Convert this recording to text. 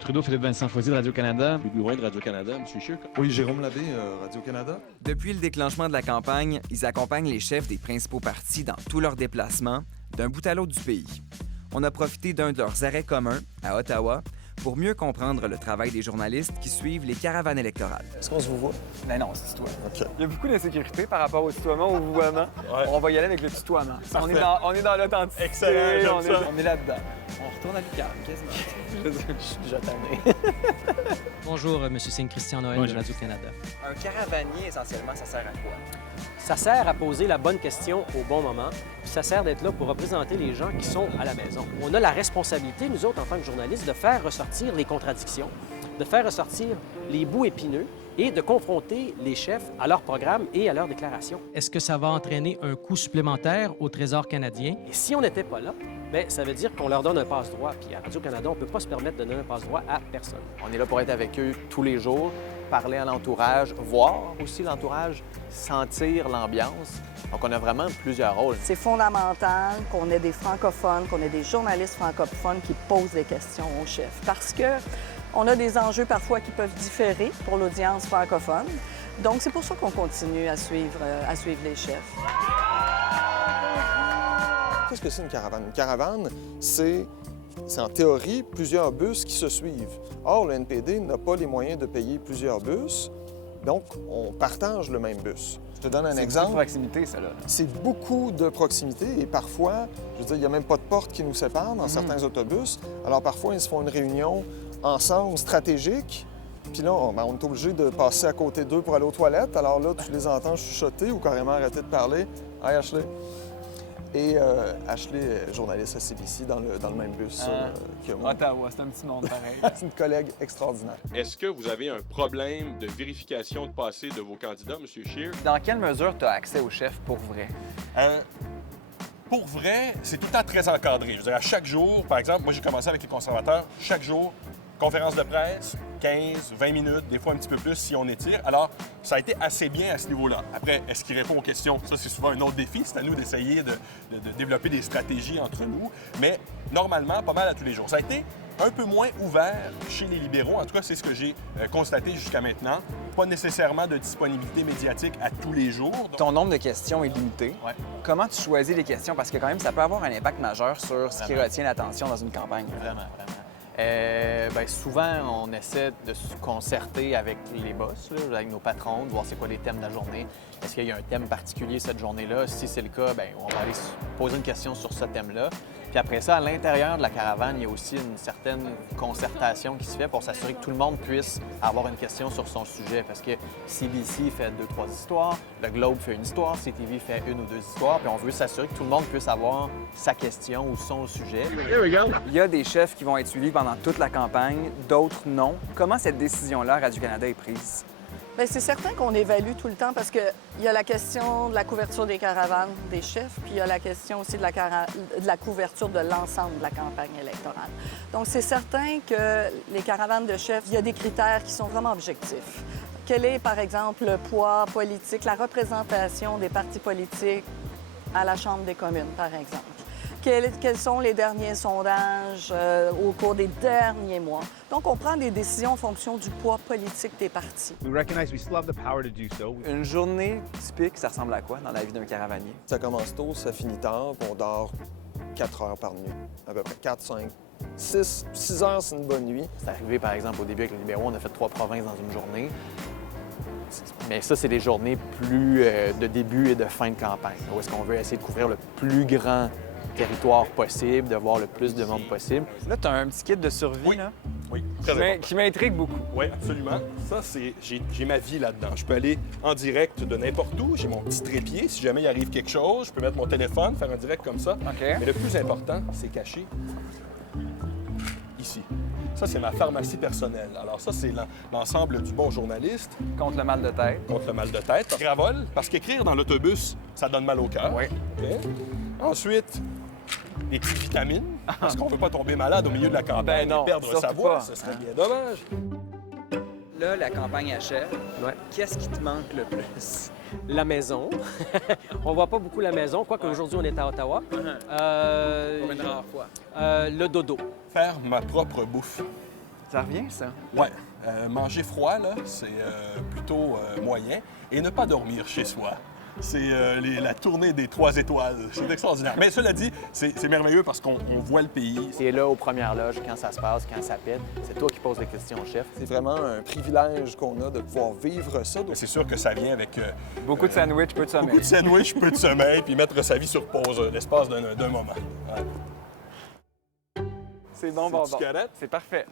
Trudeau, Philippe Vincent Foisy de Radio-Canada. Plus loin de Radio-Canada, M. Scheer. Oui, Jérôme Labbé, Radio-Canada. Depuis le déclenchement de la campagne, ils accompagnent les chefs des principaux partis dans tous leurs déplacements, d'un bout à l'autre du pays. On a profité d'un de leurs arrêts communs, à Ottawa, pour mieux comprendre le travail des journalistes qui suivent les caravanes électorales. Est-ce qu'on se vous voit? Ben non, c'est tutoie. OK. Il y a beaucoup d'insécurité par rapport au tutoiement, au vouvoiement. Ouais. On va y aller avec le tutoiement. On est dans l'authenticité. Excellent, j'aime ça. On est là-dedans. On retourne à Lucam, quasiment. Je suis déjà tanné. Bonjour, M. Singh Christian Noël de Radio-Canada. Un caravanier, essentiellement, ça sert à quoi? Ça sert à poser la bonne question au bon moment, puis ça sert d'être là pour représenter les gens qui sont à la maison. On a la responsabilité, nous autres, en tant que journalistes, de faire ressortir les contradictions, de faire ressortir les bouts épineux et de confronter les chefs à leur programme et à leurs déclarations. Est-ce que ça va entraîner un coût supplémentaire au Trésor canadien? Et si on n'était pas là, bien, ça veut dire qu'on leur donne un passe-droit. Puis à Radio-Canada, on ne peut pas se permettre de donner un passe-droit à personne. On est là pour être avec eux tous les jours, parler à l'entourage, voir aussi l'entourage, sentir l'ambiance. Donc, on a vraiment plusieurs rôles. C'est fondamental qu'on ait des francophones, qu'on ait des journalistes francophones qui posent des questions aux chefs. Parce que on a des enjeux parfois qui peuvent différer pour l'audience francophone. Donc, c'est pour ça qu'on continue à suivre les chefs. Qu'est-ce que c'est une caravane? Une caravane, c'est en théorie plusieurs bus qui se suivent. Or, le NPD n'a pas les moyens de payer plusieurs bus, donc on partage le même bus. Je te donne un exemple. C'est de proximité, ça, là. C'est beaucoup de proximité et parfois, je veux dire, il n'y a même pas de porte qui nous sépare dans certains autobus. Alors parfois, ils se font une réunion ensemble stratégique. Puis là, on est obligé de passer à côté d'eux pour aller aux toilettes. Alors là, tu les entends chuchoter ou carrément arrêter de parler. « Hi, Ashley! » Et Ashley, journaliste à CBC, dans le même bus que moi. Ottawa, c'est un petit monde pareil. C'est une collègue extraordinaire. Est-ce que vous avez un problème de vérification de passé de vos candidats, M. Scheer? Dans quelle mesure tu as accès au chef pour vrai? Pour vrai, c'est tout le temps très encadré. Je veux dire, à chaque jour, par exemple, moi j'ai commencé avec les conservateurs, chaque jour, conférence de presse, 15, 20 minutes, des fois un petit peu plus si on étire. Alors, ça a été assez bien à ce niveau-là. Après, est-ce qu'il répond aux questions? Ça, c'est souvent un autre défi. C'est à nous d'essayer de développer des stratégies entre nous. Mais normalement, pas mal à tous les jours. Ça a été un peu moins ouvert chez les libéraux. En tout cas, c'est ce que j'ai constaté jusqu'à maintenant. Pas nécessairement de disponibilité médiatique à tous les jours. Donc... Ton nombre de questions est limité. Ouais. Comment tu choisis les questions? Parce que quand même, ça peut avoir un impact majeur sur ce qui retient l'attention dans une campagne. Vraiment. Souvent, on essaie de se concerter avec les boss, là, avec nos patrons, de voir c'est quoi les thèmes de la journée. Est-ce qu'il y a un thème particulier cette journée-là? Si c'est le cas, on va aller poser une question sur ce thème-là. Puis après ça, à l'intérieur de la caravane, il y a aussi une certaine concertation qui se fait pour s'assurer que tout le monde puisse avoir une question sur son sujet. Parce que CBC fait 2-3 histoires, le Globe fait une histoire, CTV fait 1 ou 2 histoires, puis on veut s'assurer que tout le monde puisse avoir sa question ou son sujet. Il y a des chefs qui vont être suivis pendant toute la campagne, d'autres non. Comment cette décision-là, Radio-Canada, est prise? Bien, c'est certain qu'on évalue tout le temps parce qu'il y a la question de la couverture des caravanes des chefs, puis il y a la question aussi de la couverture de l'ensemble de la campagne électorale. Donc, c'est certain que les caravanes de chefs, il y a des critères qui sont vraiment objectifs. Quel est, par exemple, le poids politique, la représentation des partis politiques à la Chambre des communes, par exemple? Quels sont les derniers sondages au cours des derniers mois? Donc, on prend des décisions en fonction du poids politique des partis. Une journée typique, ça ressemble à quoi dans la vie d'un caravanier? Ça commence tôt, ça finit tard, puis on dort 4 heures par nuit, à peu près 4, 5, 6 heures, c'est une bonne nuit. C'est arrivé, par exemple, au début avec les libéraux, on a fait 3 provinces dans une journée. Mais ça, c'est des journées plus de début et de fin de campagne, où est-ce qu'on veut essayer de couvrir le plus grand territoire possible, de voir le plus de monde possible. Là, tu as un petit kit de survie, là, Oui, très important. qui m'intrigue beaucoup. Oui, absolument. Ça, c'est... J'ai ma vie là-dedans. Je peux aller en direct de n'importe où. J'ai mon petit trépied. Si jamais il arrive quelque chose, je peux mettre mon téléphone, faire un direct comme ça. OK. Mais le plus important, c'est caché ici. Ça, c'est ma pharmacie personnelle. Alors ça, c'est l'ensemble du bon journaliste. Contre le mal de tête. Contre le mal de tête. Gravol, parce qu'écrire dans l'autobus, ça donne mal au cœur. Oui. OK. Ensuite, des petites vitamines, parce qu'on ne veut pas tomber malade au milieu de la campagne Ben non, et perdre sa surtout voix. pas. Ce serait bien dommage. Là, la campagne achève. Ouais. Qu'est-ce qui te manque le plus? La maison. On voit pas beaucoup la maison, quoique aujourd'hui on est à Ottawa. Combien de rares fois? Le dodo. Faire ma propre bouffe. Ça revient, ça? Ouais. Manger froid, là, c'est plutôt moyen. Et ne pas dormir chez soi. C'est la tournée des 3 étoiles. C'est extraordinaire. Mais cela dit, c'est merveilleux parce qu'on voit le pays. Et là, aux premières loges, quand ça se passe, quand ça pète, c'est toi qui poses les questions au chef. C'est vraiment un privilège qu'on a de pouvoir vivre ça. C'est sûr que ça vient avec Beaucoup de sandwich, peu de sommeil. beaucoup de sandwich, peu de sommeil, puis mettre sa vie sur pause l'espace d'un moment. Ouais. C'est bon, C'est-tu correct? C'est parfait.